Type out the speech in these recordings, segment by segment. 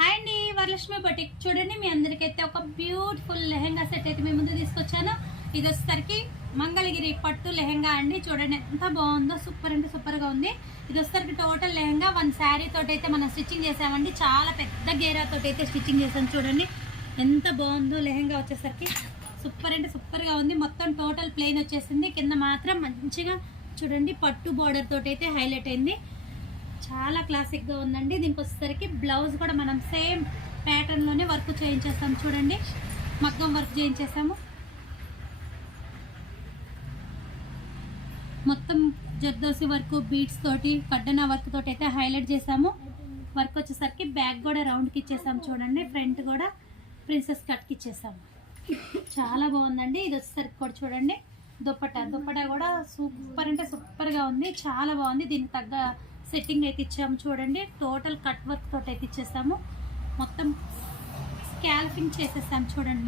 Hi అండి, Varalakshmi boutique. చూడండి, మీ అందరికైతే ఒక బ్యూటిఫుల్ లెహెంగా సెట్ అయితే మీ ముందు తీసుకొచ్చాను. ఇది వచ్చేసరికి మంగళగిరి పట్టు లెహెంగా అండి. చూడండి ఎంత బాగుందో, సూపర్ అంటే సూపర్గా ఉంది. ఇది వచ్చేసరికి టోటల్ లెహెంగా 1 శారీ తోటి అయితే మనం స్టిచ్చింగ్ చేసామండి. చాలా పెద్ద గేరా తోటి అయితే స్టిచ్చింగ్ చేసాం. చూడండి ఎంత బాగుందో లెహెంగా వచ్చేసరికి, సూపర్ అంటే సూపర్గా ఉంది. మొత్తం టోటల్ ప్లెయిన్ వచ్చేసింది. కింద మాత్రం మంచిగా చూడండి పట్టు బార్డర్ తోటి అయితే హైలైట్ అయింది. చాలా క్లాసిక్గా ఉందండి. దీనికి వచ్చేసరికి బ్లౌజ్ కూడా మనం సేమ్ ప్యాటర్న్లోనే వర్క్ చేయించేస్తాం. చూడండి మగ్గం వర్క్ చేయించేసాము. మొత్తం జర్దోసి వర్క్, బీడ్స్ తోటి, కడ్డనా వర్క్ తోటి అయితే హైలైట్ చేసాము. వర్క్ వచ్చేసరికి బ్యాక్ కూడా రౌండ్కి ఇచ్చేసాము. చూడండి ఫ్రంట్ కూడా ప్రిన్సెస్ కట్కి ఇచ్చేసాము. చాలా బాగుందండి. ఇది వచ్చేసరికి కూడా చూడండి దుప్పటా కూడా సూపర్ అంటే సూపర్గా ఉంది. చాలా బాగుంది. దీనికి తగ్గ సెట్టింగ్ అయితే ఇచ్చాము. చూడండి టోటల్ కట్ వర్క్ తోటి అయితే ఇచ్చేసాము. మొత్తం స్కాల్పింగ్ చేసేసాము. చూడండి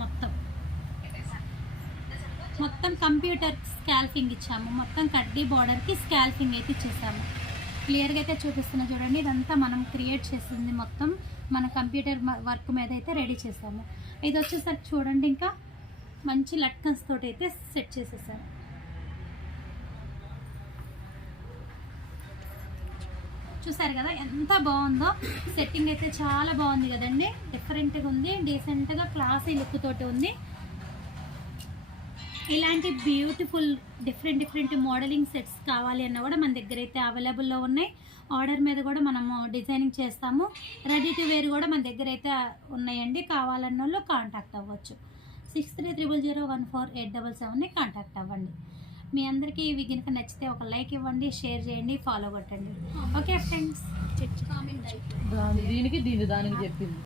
మొత్తం కంప్యూటర్ స్కాల్పింగ్ ఇచ్చాము. మొత్తం కడ్డీ బార్డర్కి స్కాల్పింగ్ అయితే ఇచ్చేసాము. క్లియర్గా అయితే చూపిస్తున్నా చూడండి. ఇదంతా మనం క్రియేట్ చేసింది మొత్తం మన కంప్యూటర్ వర్క్ మీద అయితే రెడీ చేసాము. ఇది వచ్చేసరికి చూడండి ఇంకా మంచి లట్కన్స్ తోటి అయితే సెట్ చేసేసాము. చూసారు కదా ఎంత బాగుందో. సెట్టింగ్ అయితే చాలా బాగుంది కదండి. డిఫరెంట్గా ఉంది, డీసెంట్గా క్లాసీ లుక్ తోటి ఉంది. ఇలాంటి బ్యూటిఫుల్ డిఫరెంట్ మోడలింగ్ సెట్స్ కావాలి అన్న కూడా మన దగ్గర అయితే అవైలబుల్లో ఉన్నాయి. ఆర్డర్ మీద కూడా మనము డిజైనింగ్ చేస్తాము. రెడీ టు వేర్ కూడా మన దగ్గర అయితే ఉన్నాయండి. కావాలన్న వాళ్ళు కాంటాక్ట్ అవ్వచ్చు. 6300014877ని కాంటాక్ట్ అవ్వండి. మీ అందరికీ ఇవి కనుక నచ్చితే ఒక లైక్ ఇవ్వండి, షేర్ చేయండి, ఫాలో కొట్టండి. Okay friends. దీనికి దానికి చెప్పింది.